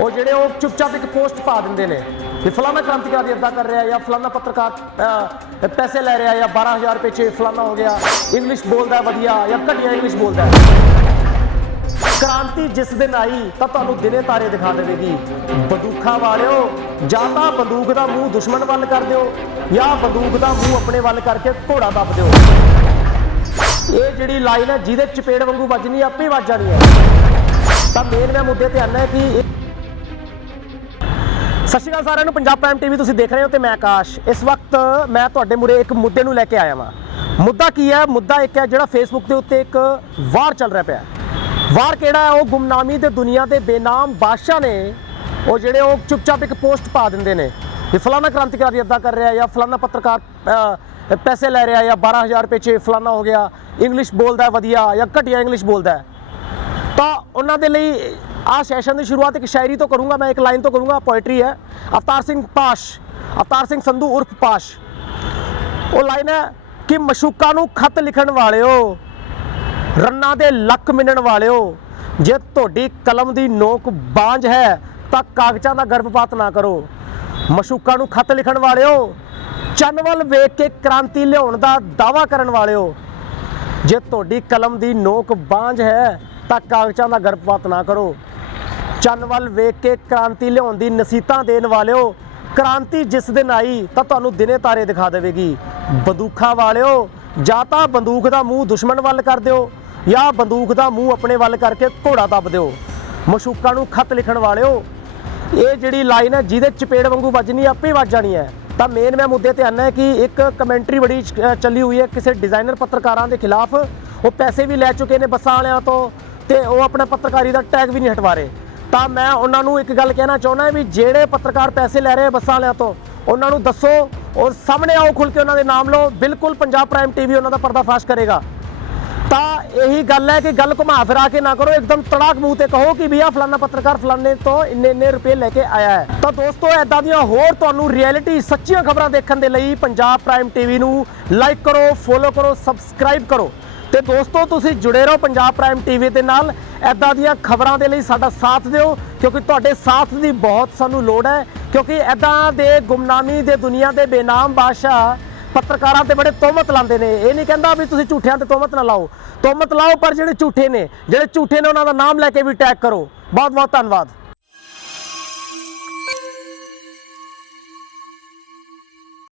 ਉਹ ਜਿਹੜੇ ਉਹ ਚੁੱਪਚਾਪ ਇੱਕ ਪੋਸਟ ਪਾ ਦਿੰਦੇ ਨੇ ਕਿ ਫਲਾਣਾ ਕ੍ਰਾਂਤੀਕਾਰੀ ਇਦਾਂ ਕਰ ਰਿਹਾ ਜਾਂ ਫਲਾਣਾ ਪੱਤਰਕਾਰ ਪੈਸੇ ਲੈ ਰਿਹਾ ਜਾਂ 12000 ਰੁਪਏ ਚ ਫਲਾਣਾ ਹੋ ਗਿਆ, ਇੰਗਲਿਸ਼ ਬੋਲਦਾ ਵਧੀਆ ਜਾਂ ਘਟੀਆ ਇੰਗਲਿਸ਼ ਬੋਲਦਾ ਕ੍ਰਾਂਤੀ ਜਿਸ ਦਿਨ ਆਈ ਤਾਂ ਤੁਹਾਨੂੰ ਦਿਨੇ ਤਾਰੇ ਦਿਖਾ ਦੇਵੇਗੀ। ਬੰਦੂਕਾਂ ਵਾਲਿਓ, ਜਾਂ ਤਾਂ ਬੰਦੂਕ ਦਾ ਮੂੰਹ ਦੁਸ਼ਮਣ ਵੱਲ ਕਰ ਦਿਓ, ਜਾਂ ਬੰਦੂਕ ਦਾ ਮੂੰਹ ਆਪਣੇ ਵੱਲ ਕਰਕੇ ਘੋੜਾ ਦੱਬ ਦਿਓ। ਇਹ ਜਿਹੜੀ ਲਾਈਨ ਹੈ ਜਿਹਦੇ ਚਪੇੜ ਵਾਂਗੂ ਵੱਜਣੀ ਆਪੇ ਵੱਜ ਜਾਣੀ ਹੈ। ਤਾਂ ਮੇਨ ਮੈਂ ਮੁੱਦੇ ਤੇ ਆਨਾ ਹੈ ਕਿ ਇਹ- ਸਤਿ ਸ਼੍ਰੀ ਅਕਾਲ ਸਾਰਿਆਂ ਨੂੰ, ਪੰਜਾਬ ਪ੍ਰਾਈਮ ਟੀਵੀ ਤੁਸੀਂ ਦੇਖ ਰਹੇ ਹੋ ਤੇ ਮੈਂ ਆਕਾਸ਼। ਇਸ ਵਕਤ ਮੈਂ ਤੁਹਾਡੇ ਮੂਰੇ ਇੱਕ ਮੁੱਦੇ ਨੂੰ ਲੈ ਕੇ ਆਇਆ ਵਾਂ। ਮੁੱਦਾ ਕੀ ਹੈ? ਮੁੱਦਾ ਇੱਕ ਹੈ ਜਿਹੜਾ ਫੇਸਬੁੱਕ ਦੇ ਉੱਤੇ ਇੱਕ ਵਾਰ ਚੱਲ ਰਿਹਾ ਪਿਆ। ਵਾਰ ਕਿਹੜਾ ਹੈ? ਉਹ ਗੁੰਮਨਾਮੀ ਦੇ ਦੁਨੀਆ ਦੇ ਬੇਨਾਮ ਬਾਦਸ਼ਾਹ ਨੇ ਉਹ ਜਿਹੜੇ ਉਹ ਚੁੱਪਚਾਪ ਇੱਕ ਪੋਸਟ ਪਾ ਦਿੰਦੇ ਨੇ ਕਿ ਫਲਾਣਾ ਕ੍ਰਾਂਤੀਕਾਰੀ ਇਦਾਂ ਕਰ ਰਿਹਾ ਜਾਂ ਫਲਾਣਾ ਪੱਤਰਕਾਰ ਪੈਸੇ ਲੈ ਰਿਹਾ ਜਾਂ 12000 ਰੁਪਏ ਚ ਫਲਾਣਾ ਹੋ ਗਿਆ ਇੰਗਲਿਸ਼ ਬੋਲਦਾ ਵਧੀਆ ਜਾਂ ਘਟੀਆ ਇੰਗਲਿਸ਼ ਬੋਲਦਾ ਤਾਂ ਉਹਨਾਂ ਦੇ ਲਈ ਆ ਸੈਸ਼ਨ ਦੀ ਸ਼ੁਰੂਆਤ ਇੱਕ ਸ਼ਾਇਰੀ ਤੋਂ ਕਰੂੰਗਾ, ਮੈਂ ਇੱਕ ਲਾਈਨ ਤੋਂ ਕਰੂੰਗਾ ਪੋਇਟਰੀ ਹੈ। ਅਵਤਾਰ ਸਿੰਘ ਪਾਸ਼, ਅਵਤਾਰ ਸਿੰਘ ਸੰਧੂ ਉਰਫ ਪਾਸ਼। ਉਹ ਲਾਈਨ ਹੈ ਕਿ ਮਸ਼ੂਕਾਂ ਨੂੰ ਖਤ ਲਿਖਣ ਵਾਲਿਓ, ਰੰਨਾਂ ਦੇ ਲੱਕ ਮਿੰਨਣ ਵਾਲਿਓ, ਜੇ ਤੁਹਾਡੀ ਕਲਮ ਦੀ ਨੋਕ ਬਾਂਝ ਹੈ, ਤਾਂ ਕਾਗਜ਼ਾਂ ਦਾ ਗਰਭਪਾਤ ਨਾ ਕਰੋ। ਮਸ਼ੂਕਾਂ ਨੂੰ ਖਤ ਲਿਖਣ ਵਾਲਿਓ ਚੰਨ ਵੱਲ ਵੇਖ ਕੇ ਕ੍ਰਾਂਤੀ ਲਿਆਉਣ ਦਾ ਦਾਵਾ ਕਰਨ ਵਾਲਿਓ, ਜੇ ਤੁਹਾਡੀ ਕਲਮ ਦੀ ਨੋਕ ਬਾਂਝ ਹੈ, ਤਾਂ ਕਾਗਜ਼ਾਂ ਦਾ ਗਰਭਪਾਤ ਨਾ ਕਰੋ। ਚੰਨ ਵੱਲ ਵੇਖ ਕੇ ਕ੍ਰਾਂਤੀ ਲਿਆਉਣ ਦੀ ਨਸੀਤਾਂ ਦੇਣ ਵਾਲਿਓ, ਕ੍ਰਾਂਤੀ ਜਿਸ ਦਿਨ ਆਈ ਤਾਂ ਤੁਹਾਨੂੰ ਦਿਨੇ ਤਾਰੇ ਦਿਖਾ ਦੇਵੇਗੀ। ਬੰਦੂਕਾਂ ਵਾਲਿਓ, ਜਾਂ ਤਾਂ ਬੰਦੂਕ ਦਾ ਮੂੰਹ ਦੁਸ਼ਮਣ ਵੱਲ ਕਰ ਦਿਓ, ਜਾਂ ਬੰਦੂਕ ਦਾ ਮੂੰਹ ਆਪਣੇ ਵੱਲ ਕਰਕੇ ਘੋੜਾ ਦੱਬ ਦਿਓ। ਮਸ਼ੂਕਾਂ ਨੂੰ ਖਤ ਲਿਖਣ ਵਾਲਿਓ, ਇਹ ਜਿਹੜੀ ਲਾਈਨ ਹੈ ਜਿਹਦੇ ਚਪੇੜ ਵਾਂਗੂ ਵੱਜਣੀ ਆਪੇ ਵੱਜ ਜਾਣੀ ਹੈ। ਤਾਂ ਮੇਨ ਮੈਂ ਮੁੱਦੇ ਤੇ ਆਨਾ ਹੈ ਕਿ ਇੱਕ ਕਮੈਂਟਰੀ ਬੜੀ ਚੱਲੀ ਹੋਈ ਹੈ ਕਿਸੇ ਡਿਜ਼ਾਈਨਰ ਪੱਤਰਕਾਰਾਂ ਦੇ ਖਿਲਾਫ। ਉਹ ਪੈਸੇ ਵੀ ਲੈ ਚੁੱਕੇ ਨੇ ਬੱਸਾਂ ਵਾਲਿਆਂ ਤੋਂ ਤੇ ਉਹ ਆਪਣਾ ਪੱਤਰਕਾਰੀ ਦਾ ਟੈਗ ਵੀ ਨਹੀਂ ਹਟਵਾ ਰਹੇ। ਤਾਂ ਮੈਂ ਉਹਨਾਂ ਨੂੰ ਇੱਕ ਗੱਲ ਕਹਿਣਾ ਚਾਹੁੰਦਾ ਵੀ ਜਿਹੜੇ ਪੱਤਰਕਾਰ ਪੈਸੇ ਲੈ ਰਹੇ ਬੱਸਾਂ ਵਾਲਿਆਂ ਤੋਂ, ਉਹਨਾਂ ਨੂੰ ਦੱਸੋ ਔਰ ਸਾਹਮਣੇ ਆਓ ਖੁੱਲ ਕੇ ਉਹਨਾਂ ਦੇ ਨਾਮ ਲਓ, ਬਿਲਕੁਲ ਪੰਜਾਬ ਪ੍ਰਾਈਮ ਟੀਵੀ ਉਹਨਾਂ ਦਾ ਪਰਦਾਫਾਸ਼ ਕਰੇਗਾ। ਤਾਂ ਇਹੀ ਗੱਲ ਹੈ ਕਿ ਗੱਲ ਘੁਮਾ ਫਿਰਾ ਕੇ ਨਾ ਕਰੋ, ਇੱਕਦਮ ਤੜਾਕ ਮੂੰਹ ਤੇ ਕਹੋ ਕਿ ਭਈਆ ਫਲਾਨਾ ਪੱਤਰਕਾਰ ਫਲਾਣੇ ਤੋਂ ਇੰਨੇ ਇੰਨੇ ਰੁਪਏ ਲੈ ਕੇ ਆਇਆ ਹੈ। ਤਾਂ ਦੋਸਤੋ ਐਦਾਂ ਦੀਆਂ ਹੋਰ ਤੁਹਾਨੂੰ ਰਿਐਲਿਟੀ ਸੱਚੀਆਂ ਖਬਰਾਂ ਦੇਖਣ ਦੇ ਲਈ ਪੰਜਾਬ ਪ੍ਰਾਈਮ ਟੀਵੀ ਨੂੰ ਲਾਈਕ ਕਰੋ ਫੋਲੋ ਕਰੋ ਸਬਸਕ੍ਰਾਈਬ ਕਰੋ। ਤੇ ਦੋਸਤੋ, ਤੁਸੀਂ ਜੁੜੇ ਰਹੋ ਪੰਜਾਬ ਪ੍ਰਾਈਮ ਟੀਵੀ ਦੇ ਨਾਲ। ਐਦਾਂ ਦੀਆਂ ਖਬਰਾਂ ਦੇ ਲਈ ਸਾਡਾ ਸਾਥ ਦਿਓ, ਕਿਉਂਕਿ ਤੁਹਾਡੇ ਸਾਥ ਦੀ ਬਹੁਤ ਸਾਨੂੰ ਲੋੜ ਹੈ, ਕਿਉਂਕਿ ਐਦਾਂ ਦੇ ਗੁਮਨਾਮੀ ਦੇ ਦੁਨੀਆ ਦੇ ਬੇਨਾਮ ਬਾਦਸ਼ਾਹ ਪੱਤਰਕਾਰਾਂ ਤੇ ਬੜੇ ਤੋਹਮਤ ਲਾਉਂਦੇ ਨੇ। ਇਹ ਨਹੀਂ ਕਹਿੰਦਾ ਵੀ ਤੁਸੀਂ ਝੂਠਿਆਂ ਤੇ ਤੋਹਮਤ ਨਾ ਲਾਓ। ਤੋਹਮਤ ਲਾਓ ਪਰ ਜਿਹੜੇ ਝੂਠੇ ਨੇ, ਜਿਹੜੇ ਝੂਠੇ ਨੇ ਉਹਨਾਂ ਦਾ ਨਾਮ ਲੈ ਕੇ ਵੀ ਟੈਗ ਕਰੋ। ਬਹੁਤ ਬਹੁਤ ਧੰਨਵਾਦ।